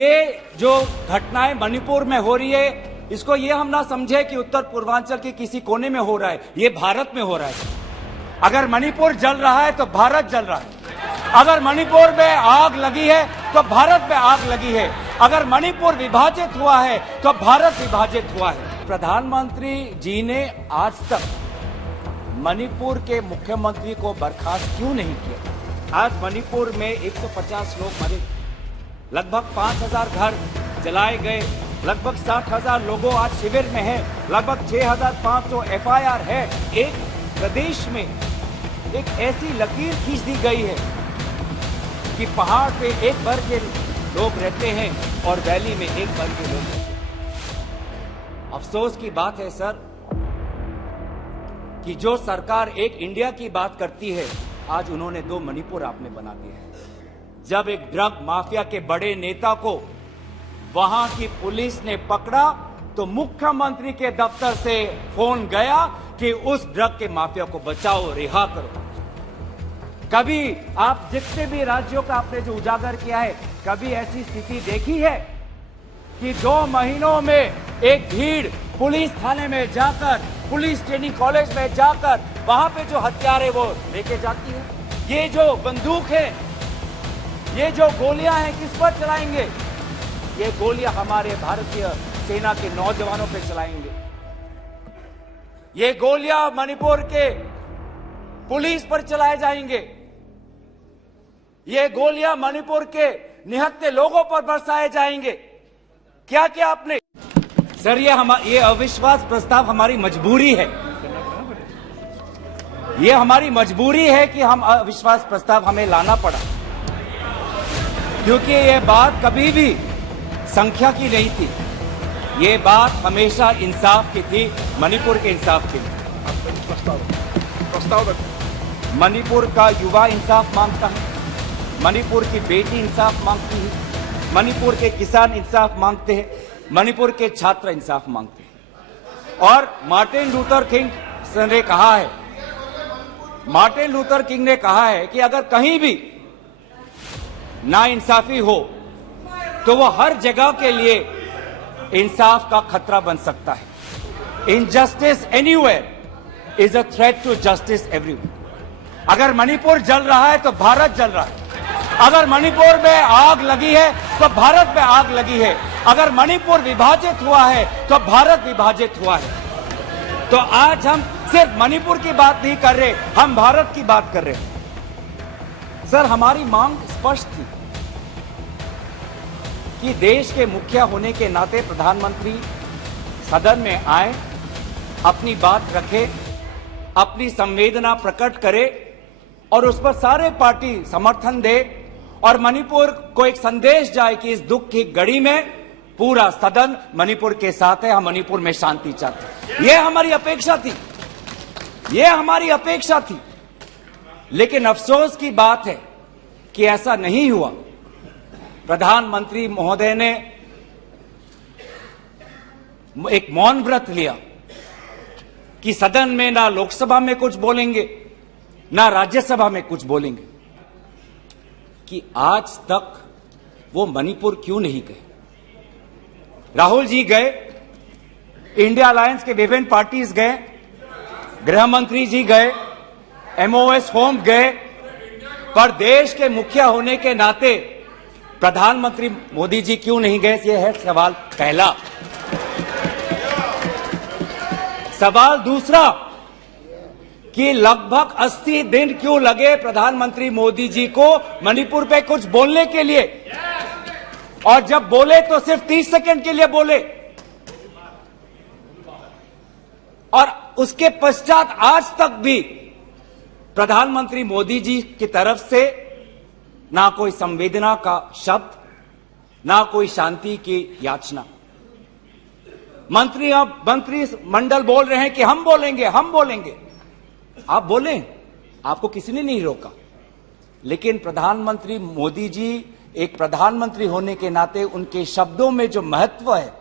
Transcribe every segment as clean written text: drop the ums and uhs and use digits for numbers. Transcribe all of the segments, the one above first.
ये जो घटनाएं मणिपुर में हो रही है, इसको ये हम ना समझे कि उत्तर पूर्वांचल के किसी कोने में हो रहा है, ये भारत में हो रहा है। अगर मणिपुर जल रहा है तो भारत जल रहा है। अगर मणिपुर में आग लगी है तो भारत में आग लगी है। अगर मणिपुर विभाजित हुआ है तो भारत विभाजित हुआ है। प्रधानमंत्री जी ने आज तक मणिपुर के मुख्यमंत्री को बर्खास्त क्यों नहीं किया? आज मणिपुर में 150 लोग मरे, लगभग 5000 घर जलाए गए, लगभग 60,000 लोगों आज शिविर में हैं, लगभग 6500 FIR है। एक प्रदेश में एक ऐसी लकीर खींच दी गई है कि पहाड़ पे एक वर्ग के लोग रहते हैं और वैली में एक वर्ग के लोग रहते हैं। अफसोस की बात है सर कि जो सरकार एक इंडिया की बात करती है, आज उन्होंने 2 मणिपुर आपने बना दिए हैं। जब एक ड्रग माफिया के बड़े नेता को वहां की पुलिस ने पकड़ा तो मुख्यमंत्री के दफ्तर से फोन गया कि उस ड्रग के माफिया को बचाओ, रिहा करो। कभी आप जितने भी राज्यों का आपने जो उजागर किया है, कभी ऐसी स्थिति देखी है कि 2 महीनों में एक भीड़ पुलिस थाने में जाकर, पुलिस ट्रेनिंग कॉलेज में जाकर वहां पे जो हथियार है वो लेके जाती है? ये जो बंदूक है, ये जो गोलियां हैं, किस पर चलाएंगे? ये गोलियां हमारे भारतीय सेना के नौजवानों पे चलाएंगे। ये गोलियां मणिपुर के पुलिस पर चलाए जाएंगे। ये गोलियां मणिपुर के निहत्थे लोगों पर बरसाए जाएंगे। क्या क्या आपने सर, ये अविश्वास प्रस्ताव हमारी मजबूरी है। ये हमारी मजबूरी है कि हम अविश्वास प्रस्ताव हमें लाना पड़ा, क्योंकि ये बात कभी भी संख्या की नहीं थी। ये बात हमेशा इंसाफ की थी, मणिपुर के इंसाफ की। प्रस्ताव मणिपुर का युवा इंसाफ मांगता है, मणिपुर की बेटी इंसाफ मांगती है, मणिपुर के किसान इंसाफ मांगते हैं, मणिपुर के छात्र इंसाफ मांगते हैं। और मार्टिन लूथर किंग ने कहा है, मार्टिन लूथर किंग ने कहा है कि अगर कहीं भी नाइंसाफी हो तो वो हर जगह के लिए इंसाफ का खतरा बन सकता है। Injustice anywhere is a threat to justice everywhere. अगर मणिपुर जल रहा है तो भारत जल रहा है। अगर मणिपुर में आग लगी है तो भारत में आग लगी है। अगर मणिपुर विभाजित हुआ है तो भारत विभाजित हुआ है। तो आज हम सिर्फ मणिपुर की बात नहीं कर रहे, हम भारत की बात कर रहे हैं। सर, हमारी मांग स्पष्ट थी कि देश के मुखिया होने के नाते प्रधानमंत्री सदन में आए, अपनी बात रखे, अपनी संवेदना प्रकट करे और उस पर सारे पार्टी समर्थन दे और मणिपुर को एक संदेश जाए कि इस दुख की घड़ी में पूरा सदन मणिपुर के साथ है, हम मणिपुर में शांति चाहते हैं। यह हमारी अपेक्षा थी, यह हमारी अपेक्षा थी। लेकिन अफसोस की बात है कि ऐसा नहीं हुआ। प्रधानमंत्री महोदय ने एक मौन व्रत लिया कि सदन में ना लोकसभा में कुछ बोलेंगे, ना राज्यसभा में कुछ बोलेंगे। कि आज तक वो मणिपुर क्यों नहीं गए? राहुल जी गए, इंडिया अलायंस के विभिन्न पार्टीज गए, गृह मंत्री जी गए, MOS होम गए, पर देश के मुखिया होने के नाते प्रधानमंत्री मोदी जी क्यों नहीं गए? ये है सवाल पहला। सवाल दूसरा कि लगभग 80 दिन क्यों लगे प्रधानमंत्री मोदी जी को मणिपुर पे कुछ बोलने के लिए? और जब बोले तो सिर्फ 30 सेकंड के लिए बोले और उसके पश्चात आज तक भी प्रधानमंत्री मोदी जी की तरफ से ना कोई संवेदना का शब्द, ना कोई शांति की याचना। मंत्री मंडल बोल रहे हैं कि हम बोलेंगे, हम बोलेंगे। आप बोलें, आपको किसी ने नहीं रोका। लेकिन प्रधानमंत्री मोदी जी एक प्रधानमंत्री होने के नाते उनके शब्दों में जो महत्व है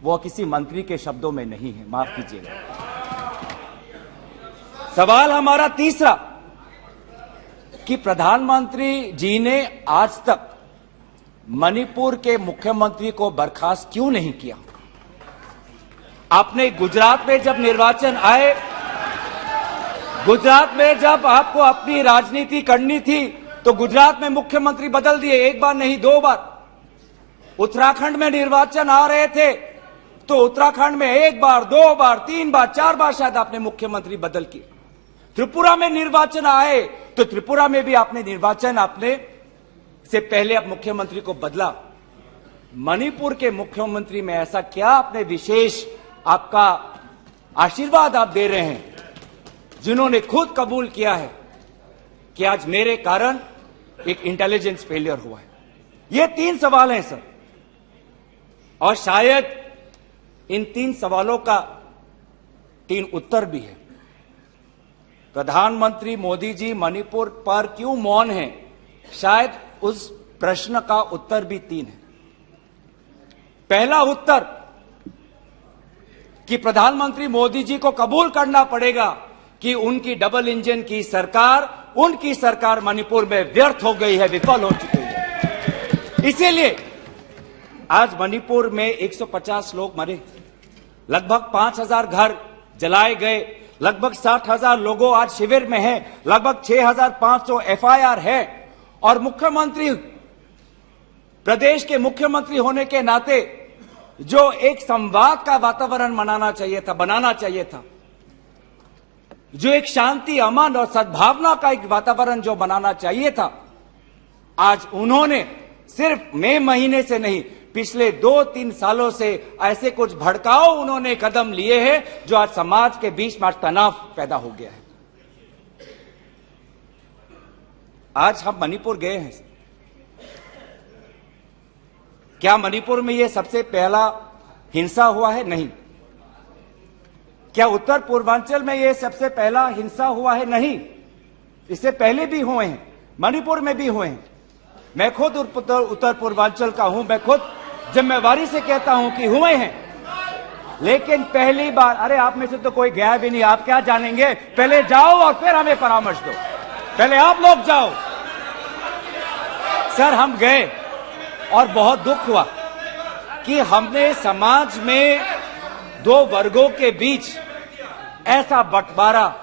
वो किसी मंत्री के शब्दों में नहीं है, माफ कीजिएगा। सवाल हमारा तीसरा कि प्रधानमंत्री जी ने आज तक मणिपुर के मुख्यमंत्री को बर्खास्त क्यों नहीं किया? आपने गुजरात में जब निर्वाचन आए, गुजरात में जब आपको अपनी राजनीति करनी थी तो गुजरात में मुख्यमंत्री बदल दिए, एक बार नहीं 2 बार। उत्तराखंड में निर्वाचन आ रहे थे तो उत्तराखंड में 1 बार, 2 बार, 3 बार, 4 बार शायद आपने मुख्यमंत्री बदल किए। त्रिपुरा में निर्वाचन आए तो त्रिपुरा में भी आपने निर्वाचन आपने से पहले आप मुख्यमंत्री को बदला। मणिपुर के मुख्यमंत्री में ऐसा क्या आपने विशेष आपका आशीर्वाद आप दे रहे हैं, जिन्होंने खुद कबूल किया है कि आज मेरे कारण एक इंटेलिजेंस फेलियर हुआ है? ये 3 सवाल हैं सर, और शायद इन 3 सवालों का 3 उत्तर भी है। प्रधानमंत्री मोदी जी मणिपुर पर क्यों मौन हैं, शायद उस प्रश्न का उत्तर भी 3 है। पहला उत्तर कि प्रधानमंत्री मोदी जी को कबूल करना पड़ेगा कि उनकी डबल इंजन की सरकार, उनकी सरकार मणिपुर में व्यर्थ हो गई है, विफल हो चुकी है। इसीलिए आज मणिपुर में 150 लोग मरे, लगभग 5000 घर जलाए गए, लगभग 60,000 लोगों आज शिविर में हैं, लगभग 6500 एफआईआर है। और मुख्यमंत्री, प्रदेश के मुख्यमंत्री होने के नाते जो एक संवाद का वातावरण बनाना चाहिए था, जो एक शांति, अमन और सद्भावना का एक वातावरण जो बनाना चाहिए था, आज उन्होंने सिर्फ मई महीने से नहीं, पिछले 2-3 सालों से ऐसे कुछ भड़काऊ उन्होंने कदम लिए हैं जो आज समाज के बीच में तनाव पैदा हो गया है। आज हम मणिपुर गए हैं, क्या मणिपुर में यह सबसे पहला हिंसा हुआ है? नहीं। क्या उत्तर पूर्वांचल में यह सबसे पहला हिंसा हुआ है? नहीं। इससे पहले भी हुए हैं, मणिपुर में भी हुए हैं। मैं खुद उत्तर पूर्वांचल का हूं, मैं खुद जिम्मेवारी से कहता हूं कि हुए हैं, लेकिन पहली बार, अरे आप में से तो कोई गया भी नहीं, आप क्या जानेंगे? पहले जाओ और फिर हमें परामर्श दो, पहले आप लोग जाओ। सर हम गए और बहुत दुख हुआ कि हमने समाज में 2 वर्गों के बीच ऐसा बंटवारा,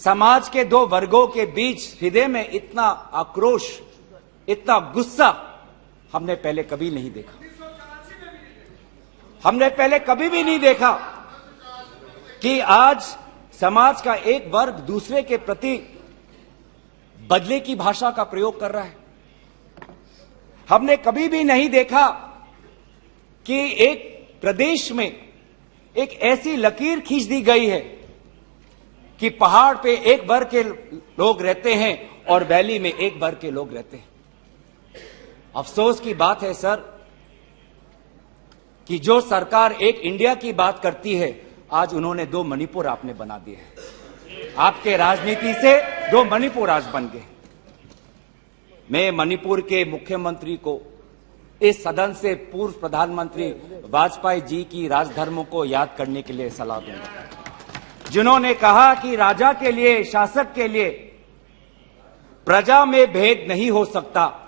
समाज के 2 वर्गों के बीच हृदय में इतना आक्रोश, इतना गुस्सा हमने पहले कभी नहीं देखा। हमने पहले कभी भी नहीं देखा कि आज समाज का एक वर्ग दूसरे के प्रति बदले की भाषा का प्रयोग कर रहा है। हमने कभी भी नहीं देखा कि एक प्रदेश में एक ऐसी लकीर खींच दी गई है कि पहाड़ पे एक वर्ग के लोग रहते हैं और वैली में एक वर्ग के लोग रहते हैं। अफसोस की बात है सर कि जो सरकार एक इंडिया की बात करती है, आज उन्होंने 2 मणिपुर आपने बना दिए हैं। आपके राजनीति से 2 मणिपुर आज बन गए। मैं मणिपुर के मुख्यमंत्री को, इस सदन से पूर्व प्रधानमंत्री वाजपेयी जी की राजधर्मों को याद करने के लिए सलाह दूंगा, जिन्होंने कहा कि राजा के लिए, शासक के लिए प्रजा में भेद नहीं हो सकता,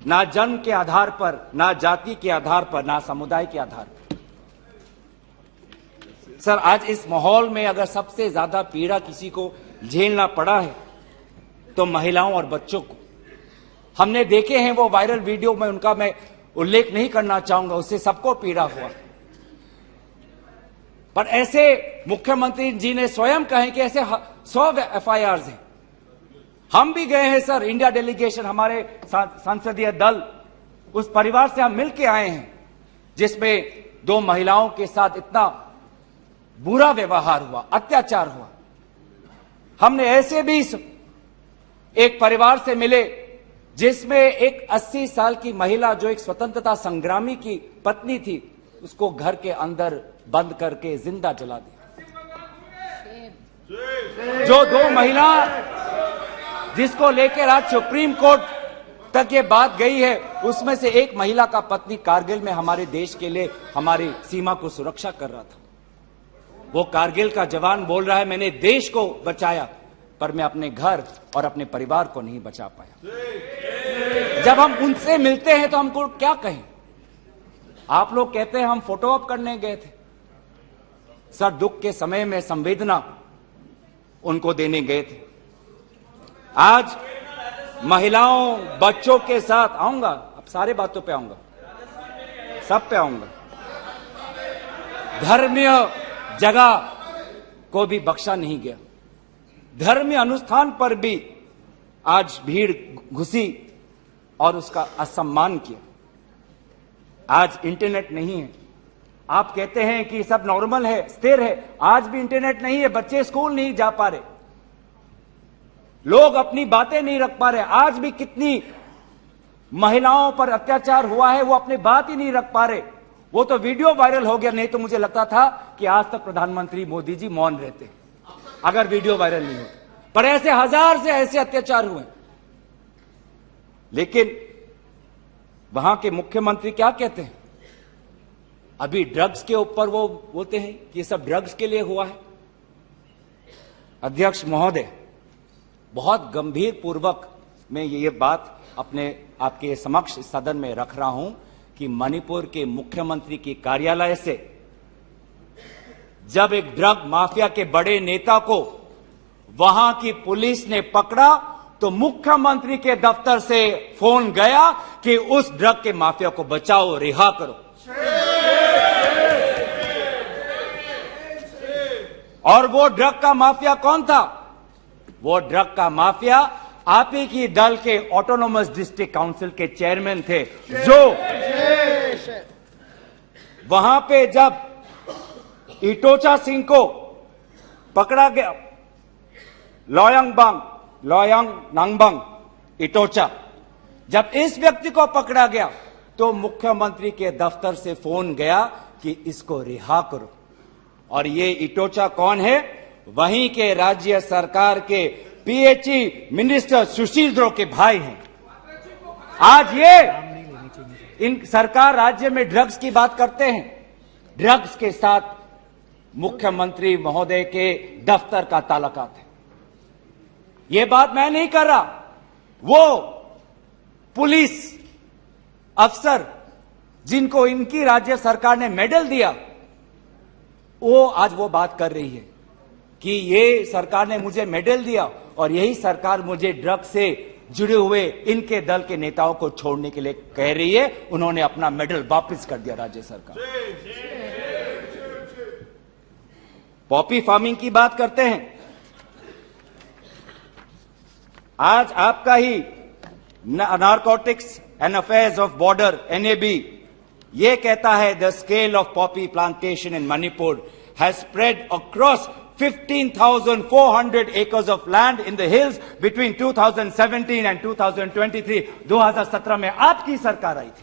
ना जन्म के आधार पर, ना जाति के आधार पर, ना समुदाय के आधार पर। सर आज इस माहौल में अगर सबसे ज्यादा पीड़ा किसी को झेलना पड़ा है तो महिलाओं और बच्चों को। हमने देखे हैं वो वायरल वीडियो में, उनका मैं उल्लेख नहीं करना चाहूंगा, उससे सबको पीड़ा हुआ। पर ऐसे मुख्यमंत्री जी ने स्वयं कहे कि ऐसे 100 एफआईआर हैं। हम भी गए हैं सर, इंडिया डेलीगेशन, हमारे संसदीय दल, उस परिवार से हम मिलके आए हैं जिसमें 2 महिलाओं के साथ इतना बुरा व्यवहार हुआ, अत्याचार हुआ। हमने ऐसे भी एक परिवार से मिले जिसमें एक 80 साल की महिला, जो एक स्वतंत्रता संग्रामी की पत्नी थी, उसको घर के अंदर बंद करके जिंदा जला दिया। जो 2 महिला जिसको लेकर आज सुप्रीम कोर्ट तक ये बात गई है, उसमें से एक महिला का पति कारगिल में हमारे देश के लिए हमारी सीमा को सुरक्षा कर रहा था। वो कारगिल का जवान बोल रहा है मैंने देश को बचाया, पर मैं अपने घर और अपने परिवार को नहीं बचा पाया। जब हम उनसे मिलते हैं तो हमको क्या कहें? आप लोग कहते हैं हम फोटो ऑप करने गए थे। सर, दुख के समय में संवेदना उनको देने गए थे। आज महिलाओं, बच्चों के साथ आऊंगा, अब सारे बातों पे आऊंगा, सब पे आऊंगा। धर्मीय जगह को भी बख्शा नहीं गया। धर्मीय अनुष्ठान पर भी आज भीड़ घुसी और उसका असम्मान किया। आज इंटरनेट नहीं है। आप कहते हैं कि सब नॉर्मल है, स्थिर है। आज भी इंटरनेट नहीं है, बच्चे स्कूल नहीं जा पा रहे, लोग अपनी बातें नहीं रख पा रहे। आज भी कितनी महिलाओं पर अत्याचार हुआ है, वो अपनी बात ही नहीं रख पा रहे। वो तो वीडियो वायरल हो गया, नहीं तो मुझे लगता था कि आज तक प्रधानमंत्री मोदी जी मौन रहते अगर वीडियो वायरल नहीं होता। पर ऐसे हजार से ऐसे अत्याचार हुए। लेकिन वहां के मुख्यमंत्री क्या कहते हैं? अभी ड्रग्स के ऊपर वो बोलते हैं कि ये सब ड्रग्स के लिए हुआ है। अध्यक्ष महोदय, बहुत गंभीर पूर्वक मैं ये बात अपने आपके समक्ष सदन में रख रहा हूं कि मणिपुर के मुख्यमंत्री के कार्यालय से जब एक ड्रग माफिया के बड़े नेता को वहां की पुलिस ने पकड़ा तो मुख्यमंत्री के दफ्तर से फोन गया कि उस ड्रग के माफिया को बचाओ, रिहा करो। और वो ड्रग का माफिया कौन था? वो ड्रग का माफिया आप ही की दल के ऑटोनोमस डिस्ट्रिक्ट काउंसिल के चेयरमैन थे, जो वहां पे जब इटोचा सिंह को पकड़ा गया, लोयांग नांगबंग इटोचा, जब इस व्यक्ति को पकड़ा गया तो मुख्यमंत्री के दफ्तर से फोन गया कि इसको रिहा करो। और ये इटोचा कौन है? वहीं के राज्य सरकार के पीएचई मिनिस्टर सुशील द्रो के भाई हैं। आज ये इन सरकार राज्य में ड्रग्स की बात करते हैं, ड्रग्स के साथ मुख्यमंत्री महोदय के दफ्तर का ताल्लुकात है। ये बात मैं नहीं कर रहा, वो पुलिस अफसर जिनको इनकी राज्य सरकार ने मेडल दिया, वो आज वो बात कर रही है कि ये सरकार ने मुझे मेडल दिया और यही सरकार मुझे ड्रग्स से जुड़े हुए इनके दल के नेताओं को छोड़ने के लिए कह रही है। उन्होंने अपना मेडल वापस कर दिया राज्य सरकार। पॉपी फार्मिंग की बात करते हैं। आज आपका ही narcotics and affairs of border NAB ये कहता है the scale of poppy plantation in Manipur has spread across 15,400 acres of land in the hills between 2017 and 2023। 2017 में आपकी सरकार आई थी।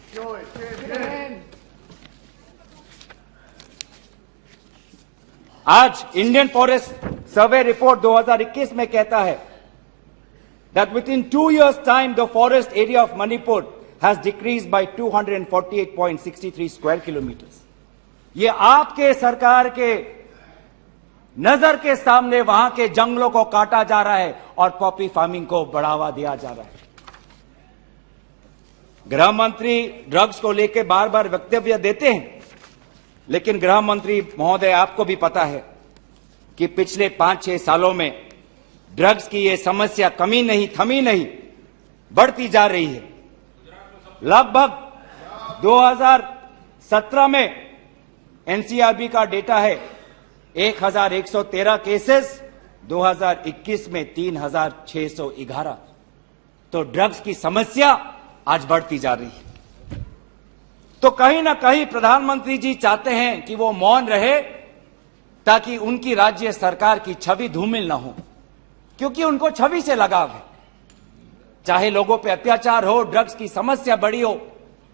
आज इंडियन फॉरेस्ट सर्वे रिपोर्ट 2021 में कहता है that within 2 years time the forest area of Manipur has decreased by 248.63 square kilometers। ये आपके सरकार के नजर के सामने वहां के जंगलों को काटा जा रहा है और पॉपी फार्मिंग को बढ़ावा दिया जा रहा है। गृह मंत्री ड्रग्स को लेकर बार बार वक्तव्य देते हैं, लेकिन गृह मंत्री महोदय आपको भी पता है कि पिछले 5-6 सालों में ड्रग्स की यह समस्या कमी नहीं, थमी नहीं, बढ़ती जा रही है। लगभग 2017 में एनसीआरबी का डेटा है 1113 केसेस, 2021 में 3611। तो ड्रग्स की समस्या आज बढ़ती जा रही है। तो कहीं ना कहीं प्रधानमंत्री जी चाहते हैं कि वो मौन रहे ताकि उनकी राज्य सरकार की छवि धूमिल ना हो, क्योंकि उनको छवि से लगाव है। चाहे लोगों पे अत्याचार हो, ड्रग्स की समस्या बड़ी हो,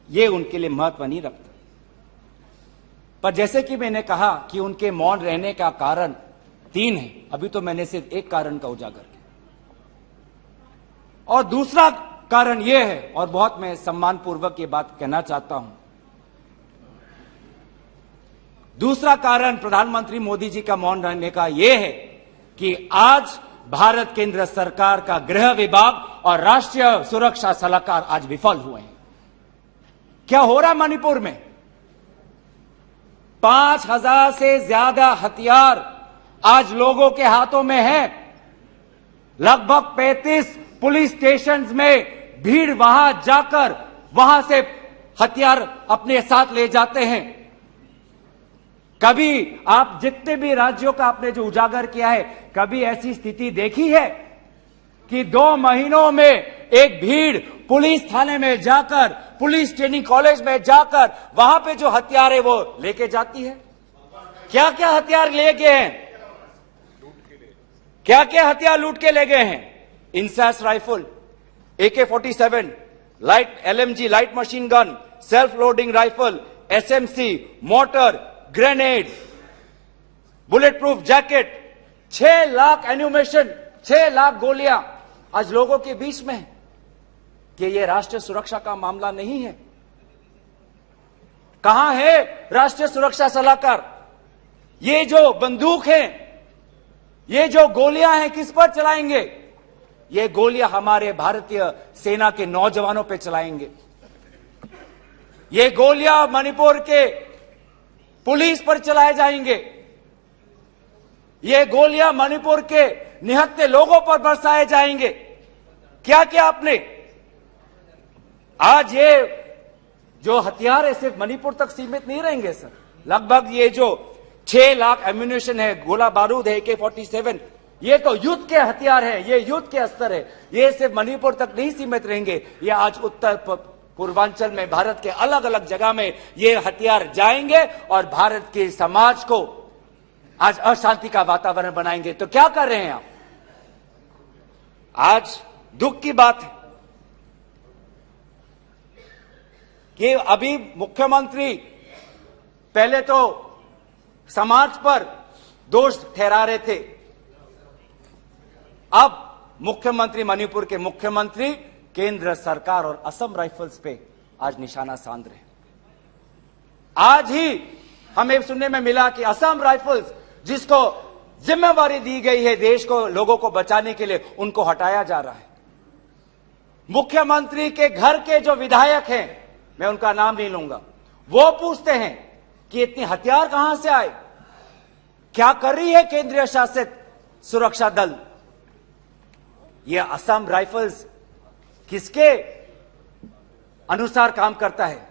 ये उनके लिए महत्व नहीं रखता। पर जैसे कि मैंने कहा कि उनके मौन रहने का कारण 3 है, अभी तो मैंने सिर्फ एक कारण का उजागर किया। और दूसरा कारण यह है, और बहुत मैं सम्मानपूर्वक ये बात कहना चाहता हूं, दूसरा कारण प्रधानमंत्री मोदी जी का मौन रहने का यह है कि आज भारत केंद्र सरकार का गृह विभाग और राष्ट्रीय सुरक्षा सलाहकार आज विफल हुए हैं। क्या हो रहा है मणिपुर में? 5,000 से ज्यादा हथियार आज लोगों के हाथों में है। लगभग 35 पुलिस स्टेशंस में भीड़ वहां जाकर वहां से हथियार अपने साथ ले जाते हैं। कभी आप जितने भी राज्यों का आपने जो उजागर किया है, कभी ऐसी स्थिति देखी है कि 2 महीनों में एक भीड़ पुलिस थाने में जाकर, पुलिस ट्रेनिंग कॉलेज में जाकर वहां पे जो हथियार है वो लेके जाती है? क्या क्या हथियार ले गए हैं? क्या क्या हथियार लूट के ले गए हैं? INSAS rifle, AK-47, light LMG light machine gun, self loading rifle, SMC, mortar, grenade, bullet proof jacket, 6 lakh ammunition, 6 lakh गोलियां आज लोगों के बीच में है। कि ये राष्ट्रीय सुरक्षा का मामला नहीं है? कहां है राष्ट्रीय सुरक्षा सलाहकार? ये जो बंदूक है, ये जो गोलियां हैं, किस पर चलाएंगे? ये गोलियां हमारे भारतीय सेना के नौजवानों पे चलाएंगे। ये गोलियां मणिपुर के पुलिस पर चलाए जाएंगे। ये गोलियां मणिपुर के निहत्थे लोगों पर बरसाए जाएंगे। क्या क्या आपने आज ये जो हथियार है सिर्फ मणिपुर तक सीमित नहीं रहेंगे सर। लगभग ये जो 6 लाख एम्यूनेशन है, गोला बारूद है, AK-47, ये तो युद्ध के हथियार है, ये युद्ध के अस्त्र है। ये सिर्फ मणिपुर तक नहीं सीमित रहेंगे, ये आज उत्तर पूर्वांचल में भारत के अलग अलग जगह में ये हथियार जाएंगे और भारत के समाज को आज अशांति का वातावरण बनाएंगे। तो क्या कर रहे हैं आप? आज दुख की बात है कि अभी मुख्यमंत्री पहले तो समाज पर दोष ठहरा रहे थे, अब मुख्यमंत्री, मणिपुर के मुख्यमंत्री केंद्र सरकार और असम राइफल्स पे आज निशाना साध रहे हैं। आज ही हमें सुनने में मिला कि असम राइफल्स, जिसको जिम्मेवारी दी गई है देश को, लोगों को बचाने के लिए, उनको हटाया जा रहा है। मुख्यमंत्री के घर के जो विधायक हैं, मैं उनका नाम नहीं लूंगा, वो पूछते हैं कि इतने हथियार कहां से आए? क्या कर रही है केंद्रीय शासित सुरक्षा दल? ये असम राइफल्स किसके अनुसार काम करता है?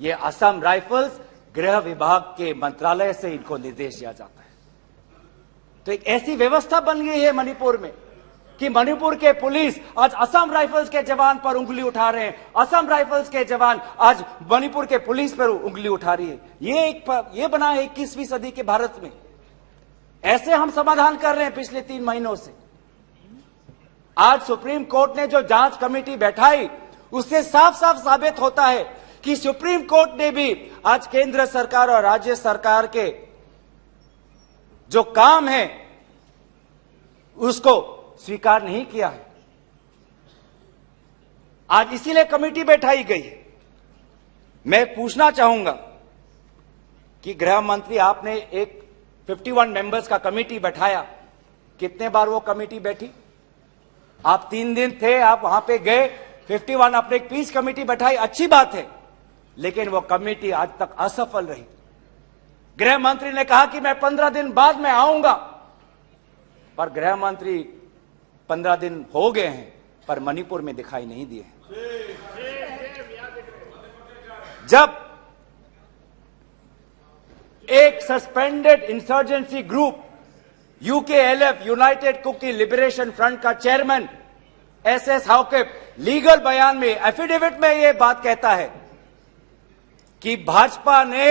ये असम राइफल्स गृह विभाग के मंत्रालय से इनको निर्देश दिया जाता है। तो एक ऐसी व्यवस्था बन गई है मणिपुर में कि मणिपुर के पुलिस आज असम राइफल्स के जवान पर उंगली उठा रहे हैं। असम राइफल्स के जवान आज मणिपुर के पुलिस पर उंगली उठा रही है। ये बना है 21वीं सदी के भारत में। ऐसे हम समाधान कर रहे हैं पिछले 3 महीनों से। आज सुप्रीम कोर्ट ने जो जांच कमेटी बैठाई, उससे साफ साफ साबित होता है कि सुप्रीम कोर्ट ने भी आज केंद्र सरकार और राज्य सरकार के जो काम है उसको स्वीकार नहीं किया है। आज इसीलिए कमेटी बैठाई गई है। मैं पूछना चाहूंगा कि गृह मंत्री, आपने एक 51 मेंबर्स का कमेटी बैठाया, कितने बार वो कमेटी बैठी? आप 3 दिन थे, आप वहां पे गए, 51 आपने एक पीस कमेटी बैठाई, अच्छी बात है, लेकिन वो कमेटी आज तक असफल रही। गृह मंत्री ने कहा कि मैं 15 दिन बाद में आऊंगा, पर गृह मंत्री 15 दिन हो गए हैं पर मणिपुर में दिखाई नहीं दिए। जब एक suspended insurgency group UKLF, united Kuki liberation front का चेयरमैन SS हाउकेप लीगल बयान में, एफिडेविट में यह बात कहता है कि भाजपा ने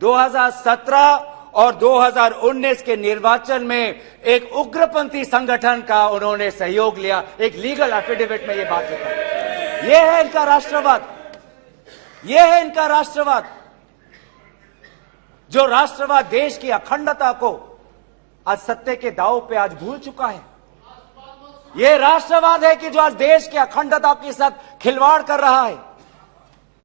2017 और 2019 के निर्वाचन में एक उग्रपंथी संगठन का उन्होंने सहयोग लिया। एक लीगल एफिडेविट में यह बात लिखा है। यह है इनका राष्ट्रवाद, यह है इनका राष्ट्रवाद। जो राष्ट्रवाद देश की अखंडता को आज सत्य के दांव पे आज भूल चुका है। यह राष्ट्रवाद है कि जो आज देश की अखंडता के साथ खिलवाड़ कर रहा है।